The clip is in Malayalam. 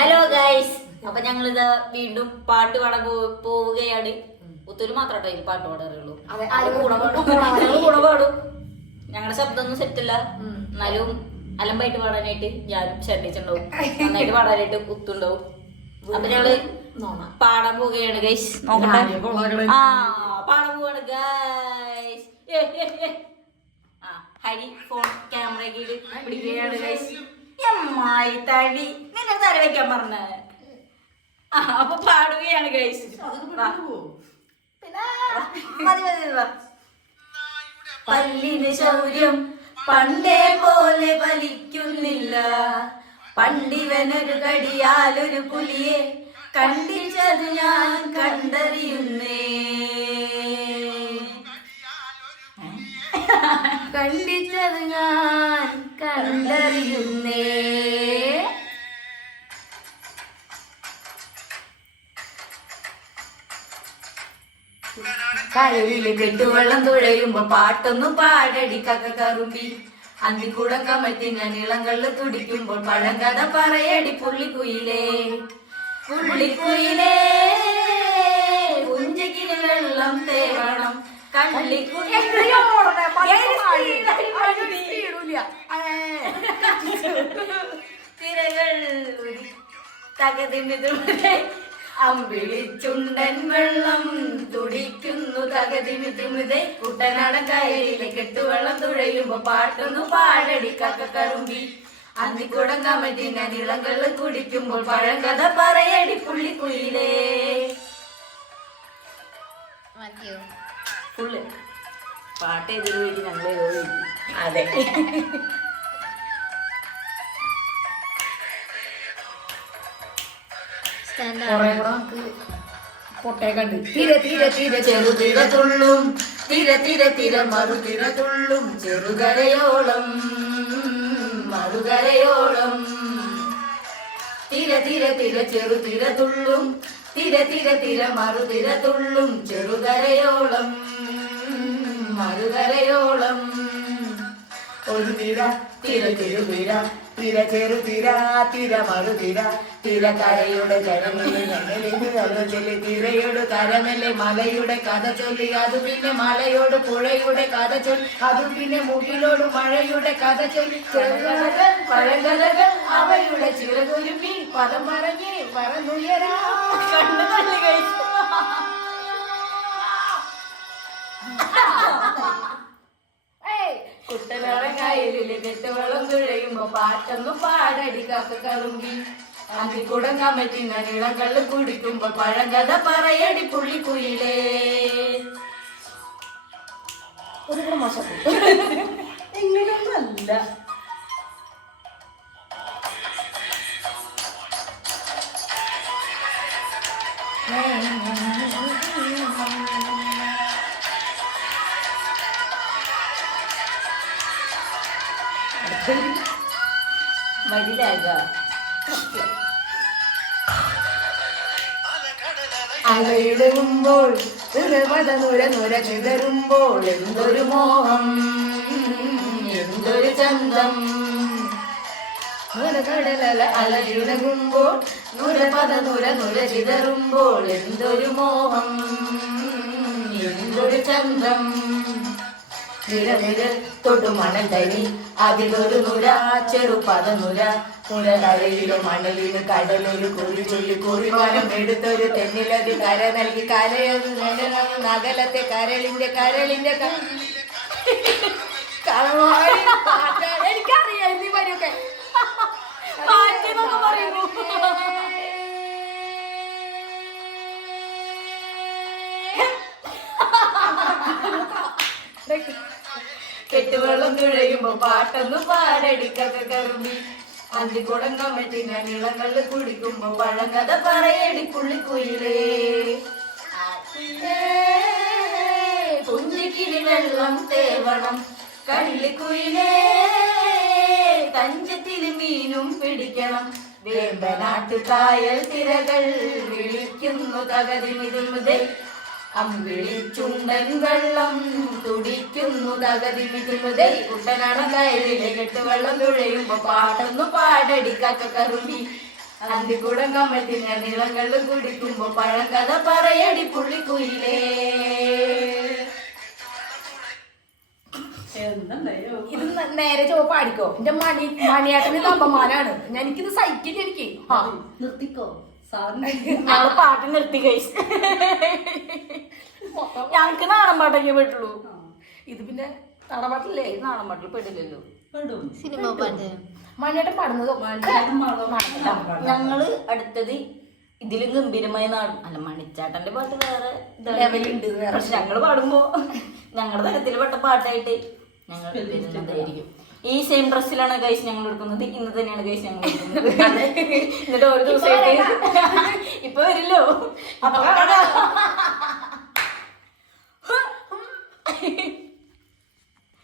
ഹലോ ഗൈസ്, അപ്പൊ ഞങ്ങളിത് വീണ്ടും പാട്ട് പാടാൻ പോവുകയാണ്. ഒത്തിരി മാത്രം ഇതിൽ പാട്ട് പാടാറുള്ളൂ. കൂടെ പാടും. ഞങ്ങളുടെ ശബ്ദമൊന്നും സെറ്റല്ല, എന്നാലും അലമ്പായിട്ട് പാടാനായിട്ട് ഞാനും ഛർദിച്ചുണ്ടാവും. നന്നായിട്ട് പാടാനായിട്ട് കുത്തുണ്ടാവും. അപ്പൊ ഞങ്ങള് പാടാൻ പോവുകയാണ് ഗൈസ്. നോക്കട്ടെ, പാടാൻ പോവാണ് ഗൈസ്. ഹരി ഫോൺ ക്യാമറ കീഴിൽ പിടിക്കുകയാണ് ഗൈസ്. അമ്മായി തടി നിന്നെ തര വെക്കാൻ പറഞ്ഞ. അപ്പൊ പാടുകയാണ് ഗൈസ്. പല്ലിന് ശൗര്യം പണ്ടേ പോലെ വലിക്കുന്നില്ല. പണ്ടിവനൊരു കടിയാലൊരു പുലിയെ കണ്ടിച്ചത് ഞാൻ കണ്ടറിയുന്നേ. കണ്ടിച്ചത് ഞാൻ കണ്ടറിയുന്നേ. കരവില് കെട്ടുവെള്ളം തുഴയുമ്പോ പാട്ടൊന്നു പാടടി കറുമ്പി. അന്തിക്കൂടം കമഴ്ത്തി ഞാൻ ഇളങ്കള്ള് തുടിക്കുമ്പോൾ പഴങ്കഥ പറയടി പുള്ളിക്കുയിലേ. പുള്ളിക്കുയിലേ കുഞ്ചിക്കിന് വെള്ളം തേവണം. തിരകൾ തകതിമിതുടെ അമ്പിളിച്ചുണ്ടൻ വെള്ളം തുടിക്കുന്നു തകതിമിതിമിതെ. കുട്ടനാടൻ കയറിയിലെ കെട്ടുവെള്ളം തുഴയുമ്പോ പാട്ടൊന്നു പാടടി കറുമ്പി. അന്തിക്കൂടം കമറ്റി ഞാൻ ഇളങ്കള്ള് കുടിക്കുമ്പോൾ പഴങ്കഥ പറയടി പുള്ളിക്കുയിലേ. ഫുള്ള് പാട്ട് എതിര് പോയിട്ട് ഞങ്ങള് അതെ. പൊട്ടേക്കണ്ട് തിര തിര തിര ചെറുതിര തുള്ളും തിര തിര തിര മറുതിര തുള്ളും ചെറുകരയോളം മറുകരയോളം. തിര തിര തിര ചെറുതിര തുള്ളും തിര തിര തിര മറുതിര തുള്ളും ചെറുകരയോളം മറുകരയോളം. ഒരു തിര തിര ചെറുതിര തിര ചെറുതിര തിര മറുതിര തിര കരയുടെ ചൊല്ലി തിരയോട് കരമല്ലേ മലയുടെ കഥ ചൊല്ലി. അത് പിന്നെ മലയോട് പുഴയുടെ കഥ ചൊല്ലി. അത് പിന്നെ മുകിലോട് മഴയുടെ കഥ ചൊല്ലി. ചെറുകഥകൾ പഴങ്കഥകൾ അവയുടെ ചിറകുരുപ്പി പദം പറഞ്ഞ് പറന്നുയരാ. കുട്ടനാടൻ കായലിലെ കെട്ടുവെള്ളം തുഴയുമ്പോ പാട്ടൊന്നു പാടടി കറുമ്പി. അന്തിക്കൂടം കമറ്റി ഞാൻ ഇളങ്കള്ള് കുടിക്കുമ്പോ പഴങ്കഥ പറയടി പുള്ളിക്കുയിലേ. ഒരു മോശം എങ്ങനെയൊന്നല്ല. മതിലാക അലയിടുമ്പോൾ നുര നുര ചിതറുമ്പോൾ എന്തൊരു മോഹം എന്തൊരു ചന്തം. കടലല അലയിടുമ്പോൾ നുര നുര ചിതറുമ്പോൾ എന്തൊരു മോഹം എന്തൊരു ചന്തം. നിര നിര തൊട്ടു മണൽ തരി അതിലൊരു നുര ചെറുപത നുര. പുഴകരയിലെ മണലിന് കടലൊരു കുറി ചൊല്ലി കുറിമാനം എടുത്തൊരു തെന്നിലതി കര നൽകി കരയൊരു നഗലത്തെ കരളിന്റെ കരളിന്റെ എനിക്കറിയാം എന്നീ വരൊക്കെ പറയുന്നു. കെട്ടുവെള്ളം തുഴയുമ്പോ പാട്ടൊന്നു പാടടി കറുമ്പി. അന്തിക്കൂടം കമറ്റി ഞാൻ ഇളങ്കള്ള് കുടിക്കുമ്പോ പഴങ്കഥ പറയടി പുള്ളിക്കുയിലേ. കുഞ്ചിക്കിനി വെള്ളം തേവണം കള്ളിക്കുയിലേ. തഞ്ചത്തില് മീനും പിടിക്കണം. വേമ്പനാട്ട് കായൽ തിരകൾ വിളിക്കുന്നു തകതിമിതുമുതേ. അമ്പിളിച്ചുണ്ടൻ വെള്ളം തുടിക്കുന്നു തകതിമിതുമുതേ. കുട്ടനാടൻ കയലിലെ കെട്ടുവെള്ളം തുഴയുമ്പോ പാട്ടൊന്നു പാടടി കറുമ്പി. അന്തിക്കൂടം കമ്മൽ തിന്ന നീളങ്ങൾ കുടിക്കുമ്പോ പഴങ്കഥ പറയടി പുള്ളിക്കുയിലേ. ഇത് നേരെ ചോ പാടിക്കോ. എന്റെ മണിയേട്ടന് അപമാനാണ്. എനിക്കിത് സഹിക്കില്ല. എനിക്ക് നിർത്തിക്കോ ഞങ്ങള് പാട്ട് നിർത്തി കഴിച്ചു. ഞങ്ങക്ക് നാടൻ പാട്ടൊക്കെ പെട്ടുള്ളൂ. ഇത് പിന്നെ നടപാട്ടില്ലേ? നാടൻ പാട്ടിൽ പെടില്ലല്ലോ. സിനിമ പാട്ട് മണിയേട്ടൻ പാടുന്നതോ ഞങ്ങള് അടുത്തത് ഇതിലും ഗംഭീരമായ നാടും അല്ല മണിച്ചാട്ടന്റെ പാട്ട് വേറെ ലെവലുണ്ട്. പക്ഷെ ഞങ്ങള് പാടുമ്പോ ഞങ്ങളുടെ തരത്തിൽ പെട്ട പാട്ടായിട്ട് ഞങ്ങൾ ഇതായിരിക്കും. ഈ സെയിം ഡ്രസ്സിലാണ് ഗൈസ് ഞങ്ങൾ എടുക്കുന്നത്. ഇന്ന് തന്നെയാണ് ഗൈസ് ഞങ്ങൾ എടുക്കുന്നത്. എന്നിട്ട് ഒരു ദിവസമായിട്ട് ഇപ്പൊ വരില്ലോ. അപ്പൊ